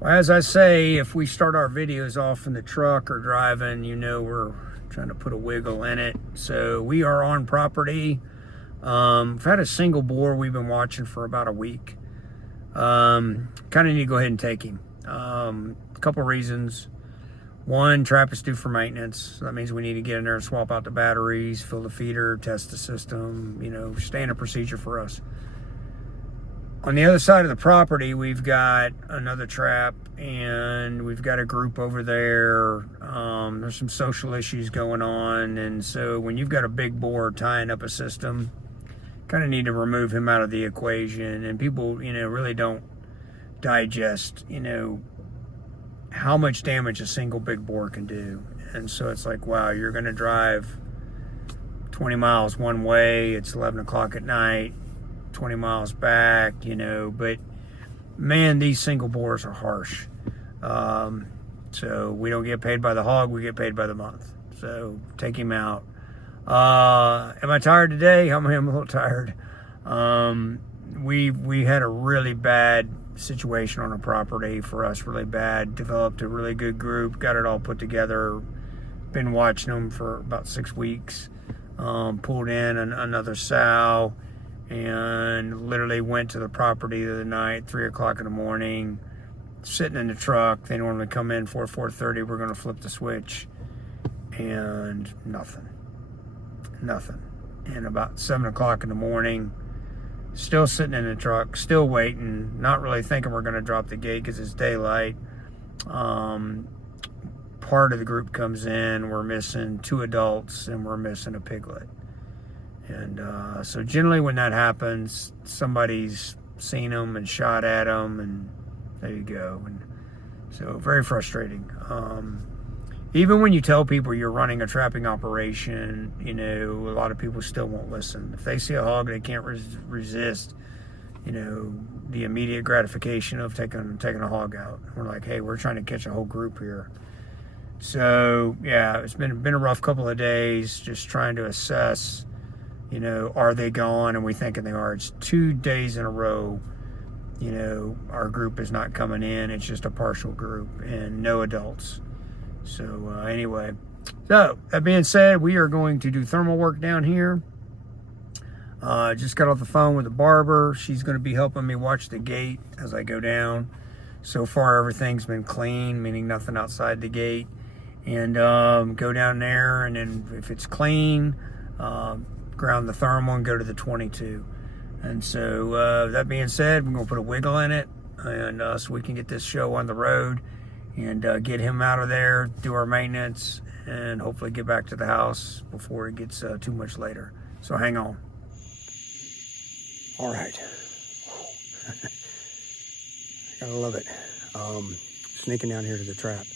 Well, as I say, if we start our videos off in the truck or driving, you know we're trying to put a wiggle in it. So we are on property. We've had a single boar we've been watching for about a week. Kind of need to go ahead and take him. A couple reasons. One, trap is due for maintenance. So that means we need to get in there and swap out the batteries, fill the feeder, test the system, standard procedure for us. On the other side of the property, we've got another trap and we've got a group over there. There's some social issues going on. And so when you've got a big boar tying up a system, kind of need to remove him out of the equation. And people, really don't digest, how much damage a single big boar can do. And so it's like, wow, you're going to drive 20 miles one way. It's 11 o'clock at night, 20 miles back, but man, these single boars are harsh. So we don't get paid by the hog, we get paid by the month. So take him out. Am I tired today? I'm a little tired. We had a really bad situation on a property for us, really bad. Developed a really good group, got it all put together, been watching them for about 6 weeks. Pulled in another sow and literally went to the property the other night, 3 o'clock in the morning, sitting in the truck. They normally come in 4:30. We're going to flip the switch, and nothing. And about 7 o'clock in the morning, still sitting in the truck, still waiting, not really thinking we're going to drop the gate because it's daylight. Part of the group comes in, we're missing 2 adults and we're missing a piglet. And so generally when that happens, somebody's seen them and shot at them, and there you go. And so very frustrating. Even when you tell people you're running a trapping operation, a lot of people still won't listen. If they see a hog, they can't resist, the immediate gratification of taking a hog out. We're like, hey, we're trying to catch a whole group here. So yeah, it's been a rough couple of days, just trying to assess, are they gone? And we thinking they are. It's 2 days in a row, our group is not coming in. It's just a partial group and no adults. So anyway, so that being said, we are going to do thermal work down here. Just got off the phone with the barber. She's going to be helping me watch the gate as I go down. So far, everything's been clean, meaning nothing outside the gate. And go down there, and then if it's clean, ground the thermal and go to the 22. And so that being said, we're going to put a wiggle in it, and so we can get this show on the road and get him out of there, do our maintenance, and hopefully get back to the house before it gets too much later. So hang on. All right. Gotta love it. Sneaking down here to the trap.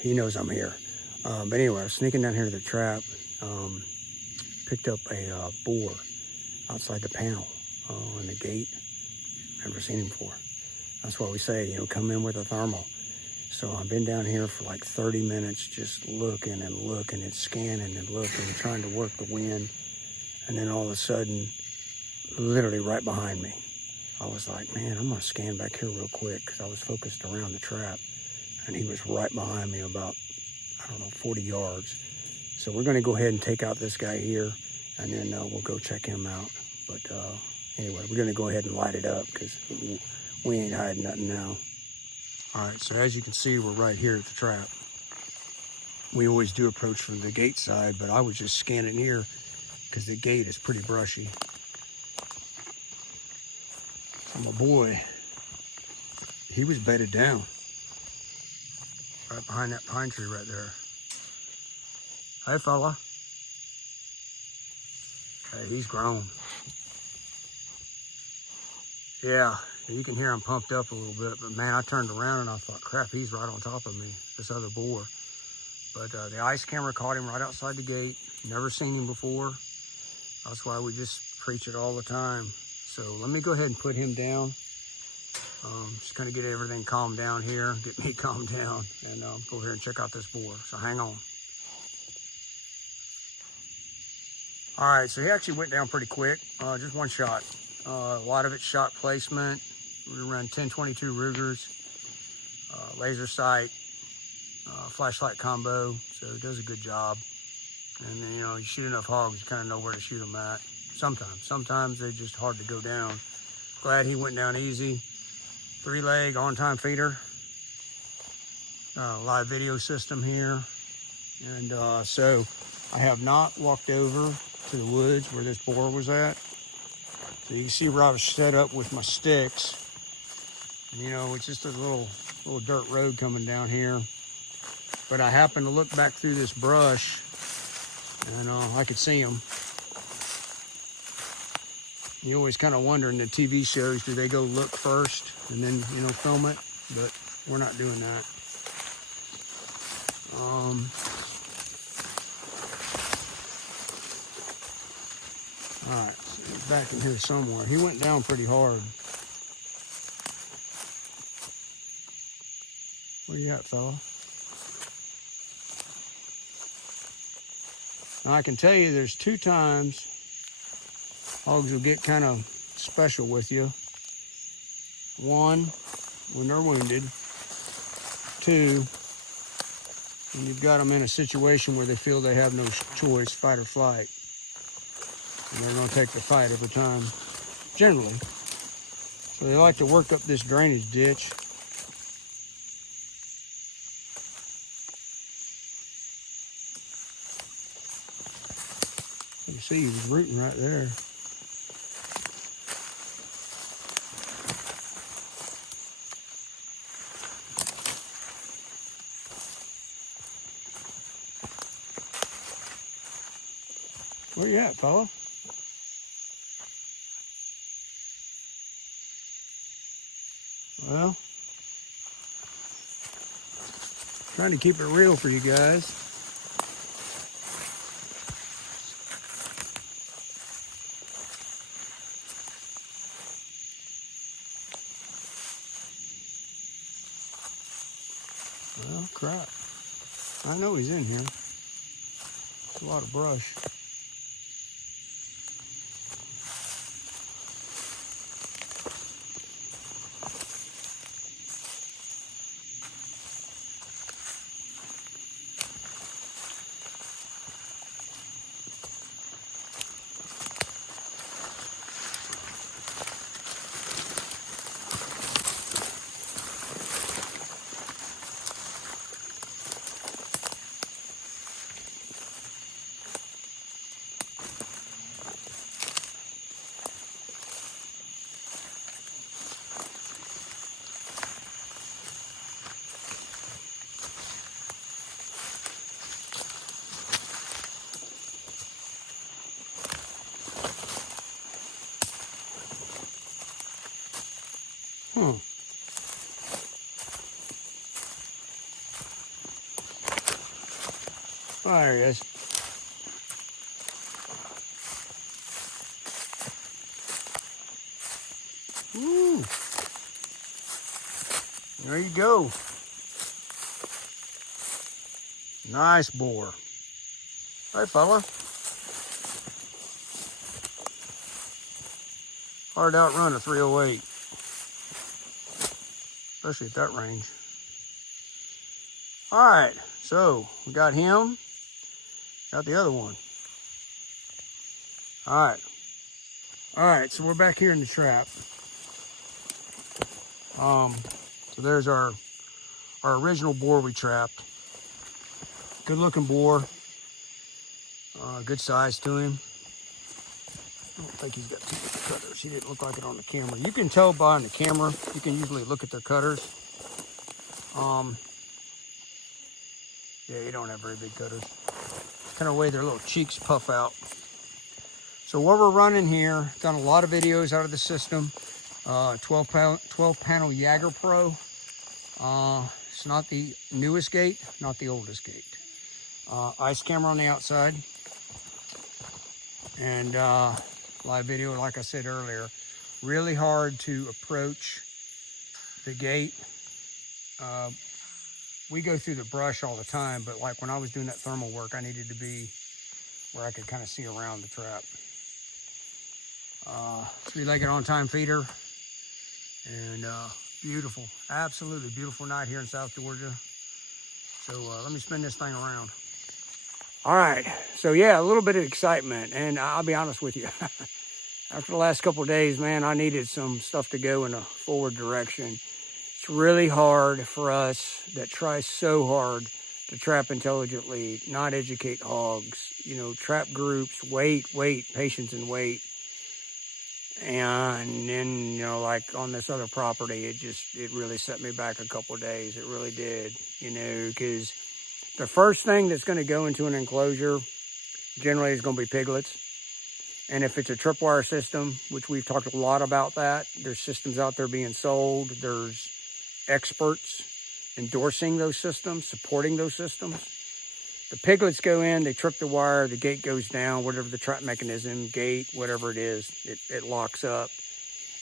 He knows I'm here. But anyway, I was sneaking down here to the trap. Picked up a boar outside the panel on the gate. Never seen him before. That's why we say, come in with a thermal. So I've been down here for like 30 minutes just looking and looking and scanning and looking and trying to work the wind. And then all of a sudden, literally right behind me, I was like, man, I'm going to scan back here real quick because I was focused around the trap. And he was right behind me about, 40 yards. So we're going to go ahead and take out this guy here, and then we'll go check him out. But anyway, we're going to go ahead and light it up because we ain't hiding nothing now. All right, so as you can see, we're right here at the trap. We always do approach from the gate side, but I was just scanning here because the gate is pretty brushy. So my boy, he was bedded down right behind that pine tree right there. Hey, fella. Hey, he's grown. Yeah, you can hear him pumped up a little bit, but man, I turned around and I thought, crap, he's right on top of me, this other boar. But the ice camera caught him right outside the gate. Never seen him before. That's why we just preach it all the time. So let me go ahead and put him down. Just kind of get everything calmed down here, get me calmed down, and go here and check out this boar. So hang on. All right, so he actually went down pretty quick, just one shot. A lot of it's shot placement. We run 10-22 Rugers, laser sight, flashlight combo, so it does a good job. And then, you know, you shoot enough hogs, you kind of know where to shoot them at. Sometimes they're just hard to go down. Glad he went down easy. 3-leg on-time feeder. Live video system here. And so I have not walked over to the woods where this boar was at. So you can see where I was set up with my sticks. And, you know, it's just a little dirt road coming down here. But I happened to look back through this brush, and I could see him. You always kind of wonder in the TV shows, do they go look first and then, you know, film it? But we're not doing that. All right, so he's back in here somewhere. He went down pretty hard. Where you at, fella? Now I can tell you there's 2 times hogs will get kind of special with you. 1, when they're wounded. 2, when you've got them in a situation where they feel they have no choice, fight or flight. And they're going to take the fight every time, generally. So they like to work up this drainage ditch. You can see he was rooting right there. Where you at, fella? Well, trying to keep it real for you guys. Well, crap. I know he's in here. There's a lot of brush. Oh, there he is. Woo. There you go. Nice boar. Hey, fella. Hard to outrun a 308. Especially at that range. All right, so we got him. Got the other one. All right, so we're back here in the trap. So there's our original boar we trapped. Good looking boar. Good size to him. I don't think he's got too many cutters. He didn't look like it on the camera. You can tell by on the camera. You can usually look at their cutters. Yeah, you don't have very big cutters. Kind of way their little cheeks puff out. So what we're running here, done a lot of videos out of the system. 12 panel Jaeger Pro. It's not the newest gate, not the oldest gate. Ice camera on the outside. And live video, like I said earlier, really hard to approach the gate. We go through the brush all the time, but like when I was doing that thermal work, I needed to be where I could kind of see around the trap. Three-legged on-time feeder. And beautiful, absolutely beautiful night here in South Georgia. So let me spin this thing around. All right, so yeah, a little bit of excitement. And I'll be honest with you, after the last couple of days, man, I needed some stuff to go in a forward direction. It's really hard for us that try so hard to trap intelligently, not educate hogs, you know, trap groups, wait, patience and wait. And then, you know, like on this other property, it really set me back a couple of days. It really did, you know, because the first thing that's going to go into an enclosure generally is going to be piglets. And if it's a tripwire system, which we've talked a lot about that, there's systems out there being sold. There's experts endorsing those systems, supporting those systems. The piglets go in, they trip the wire, the gate goes down, whatever the trap mechanism, gate, whatever it is, it locks up.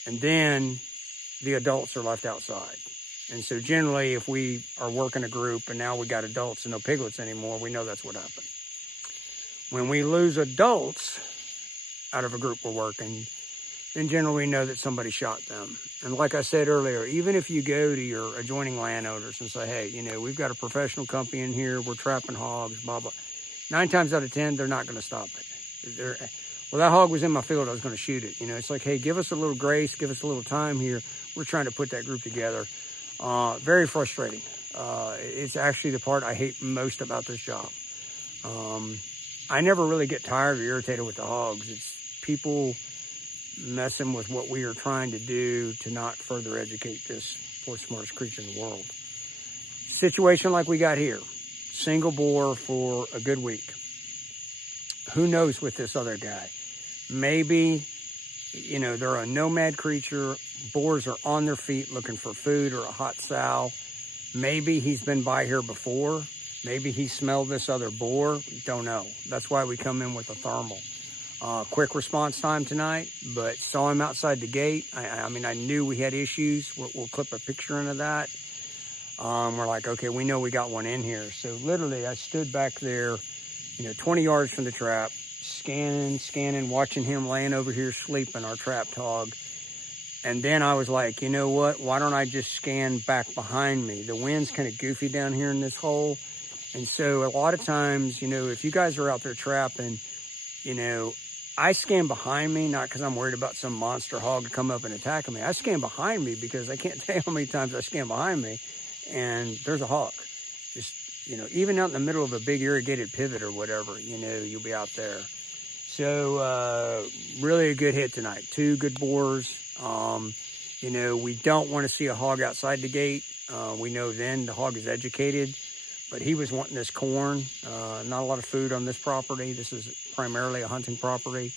And then the adults are left outside. And so generally, if we are working a group and now we got adults and no piglets anymore, we know that's what happened. When we lose adults out of a group we're working, then generally we know that somebody shot them. And like I said earlier, even if you go to your adjoining landowners and say, hey, you know, we've got a professional company in here, we're trapping hogs, blah, blah. 9 times out of 10, they're not going to stop it. Well, that hog was in my field, I was going to shoot it. You know, it's like, hey, give us a little grace, give us a little time here. We're trying to put that group together. Very frustrating. It's actually the part I hate most about this job. I never really get tired or irritated with the hogs. It's people messing with what we are trying to do to not further educate this fourth smartest creature in the world. Situation like we got here, single boar for a good week. Who knows with this other guy? Maybe, you know, they're a nomad creature. Boars are on their feet looking for food or a hot sow. Maybe he's been by here before. Maybe he smelled this other boar. Don't know. That's why we come in with a thermal. Quick response time tonight, but saw him outside the gate. I mean, I knew we had issues. We'll clip a picture into that. We're like, okay, we know we got one in here. So literally, I stood back there, you know, 20 yards from the trap, scanning, watching him laying over here sleeping, our trapped hog. And then I was like, you know what? Why don't I just scan back behind me? The wind's kind of goofy down here in this hole. And so a lot of times, you know, if you guys are out there trapping, you know, I scan behind me, not because I'm worried about some monster hog to come up and attack me. I scan behind me because I can't tell you how many times I scan behind me and there's a hawk. Just, you know, even out in the middle of a big irrigated pivot or whatever, you know, you'll be out there. So really a good hit tonight. 2 good boars. You know, we don't want to see a hog outside the gate. We know then the hog is educated. But he was wanting this corn, not a lot of food on this property. This is primarily a hunting property.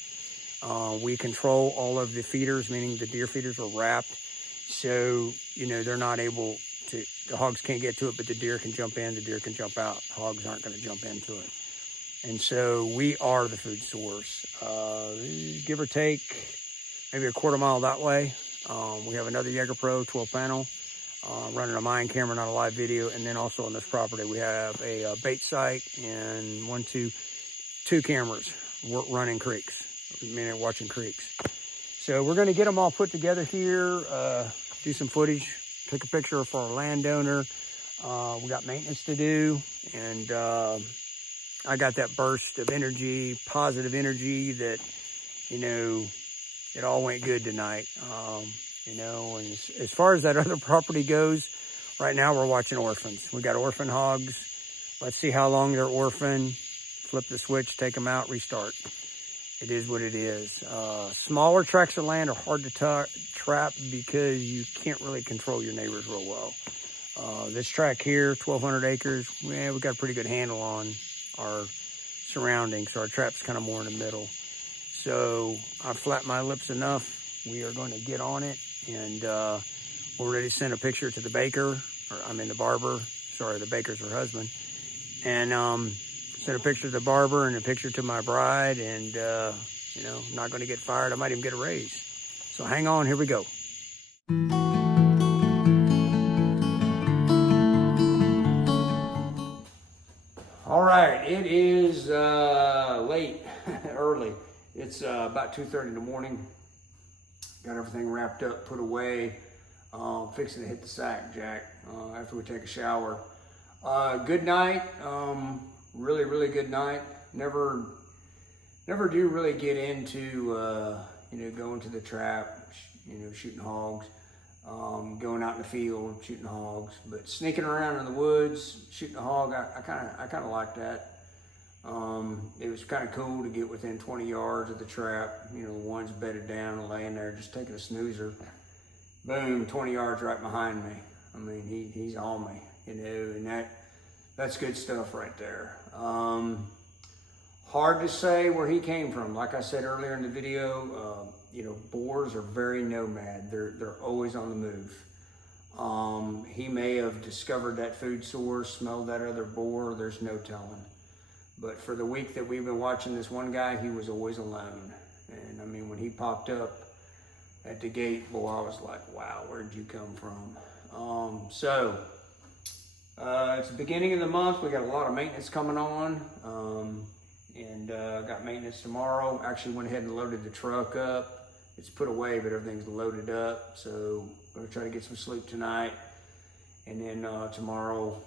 We control all of the feeders, meaning the deer feeders are wrapped. So, you know, they're not able to, the hogs can't get to it, but the deer can jump in, the deer can jump out. Hogs aren't going to jump into it. And so we are the food source. Give or take maybe a quarter mile that way. We have another Jaeger Pro 12 panel. Running a mine camera, not a live video. And then also on this property, we have a bait site and two cameras running creeks, meaning watching creeks. So we're going to get them all put together here, do some footage, take a picture for our landowner. We got maintenance to do. And I got that burst of energy, positive energy that, you know, it all went good tonight. You know, and as far as that other property goes, right now we're watching orphans. We got orphan hogs. Let's see how long they're orphan. Flip the switch, take them out, restart. It is what it is. Smaller tracts of land are hard to trap because you can't really control your neighbors real well. This tract here, 1,200 acres, we got a pretty good handle on our surroundings. So our trap's kind of more in the middle. So I've flattened my lips enough. We are going to get on it. And we're ready to send a picture to the baker, the barber. Sorry, the baker's her husband. And send a picture to the barber and a picture to my bride. And, you know, I'm not going to get fired. I might even get a raise. So hang on, here we go. All right, it is late, early. It's about 2:30 in the morning. Got everything wrapped up, put away. Fixing to hit the sack, Jack, after we take a shower. Good night. Really, really good night. Never do really get into, going to the trap, shooting hogs, going out in the field, shooting hogs, but sneaking around in the woods, shooting a hog, I kind of like that. It was kind of cool to get within 20 yards of the trap, the one's bedded down and laying there, just taking a snoozer. Boom, 20 yards right behind me. I mean, he's on me, and that's good stuff right there. Hard to say where he came from. Like I said earlier in the video, boars are very nomad. They're always on the move. He may have discovered that food source, smelled that other boar, there's no telling. But for the week that we've been watching this one guy, he was always alone. And I mean, when he popped up at the gate, boy, I was like, wow, where'd you come from? It's the beginning of the month. We got a lot of maintenance coming on. Got maintenance tomorrow. Actually went ahead and loaded the truck up. It's put away, but everything's loaded up. So I'm gonna try to get some sleep tonight. And then tomorrow,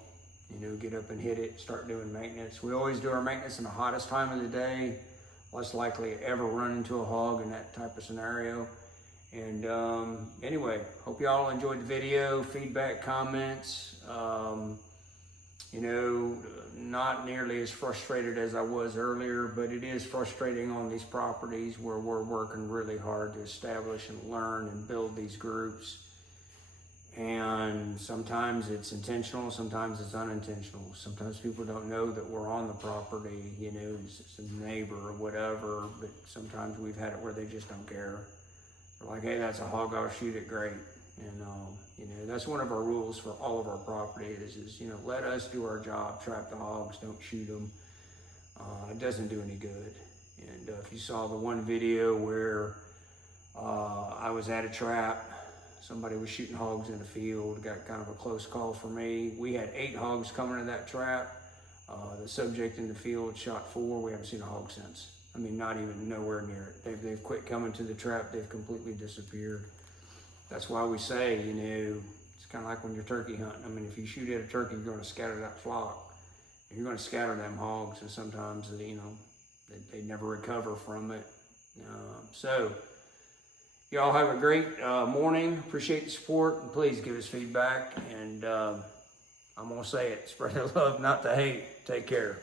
get up and hit it, start doing maintenance. We always do our maintenance in the hottest time of the day. Less likely to ever run into a hog in that type of scenario. And anyway, hope y'all enjoyed the video. Feedback, comments. Not nearly as frustrated as I was earlier, but it is frustrating on these properties where we're working really hard to establish and learn and build these groups. And sometimes it's intentional, sometimes it's unintentional. Sometimes people don't know that we're on the property, it's a neighbor or whatever, but sometimes we've had it where they just don't care. They're like, hey, that's a hog, I'll shoot it, great. And that's one of our rules for all of our property is let us do our job, trap the hogs, don't shoot them. It doesn't do any good. And if you saw the one video where I was at a trap, somebody was shooting hogs in the field, got kind of a close call for me. We had 8 hogs coming to that trap. The subject in the field shot 4. We haven't seen a hog since. I mean, not even nowhere near it. They've quit coming to the trap. They've completely disappeared. That's why we say, it's kind of like when you're turkey hunting. I mean, if you shoot at a turkey, you're going to scatter that flock. You're going to scatter them hogs, and sometimes, they never recover from it. So, y'all have a great morning. Appreciate the support, and please give us feedback. And I'm going to say it, spread the love, not the hate. Take care.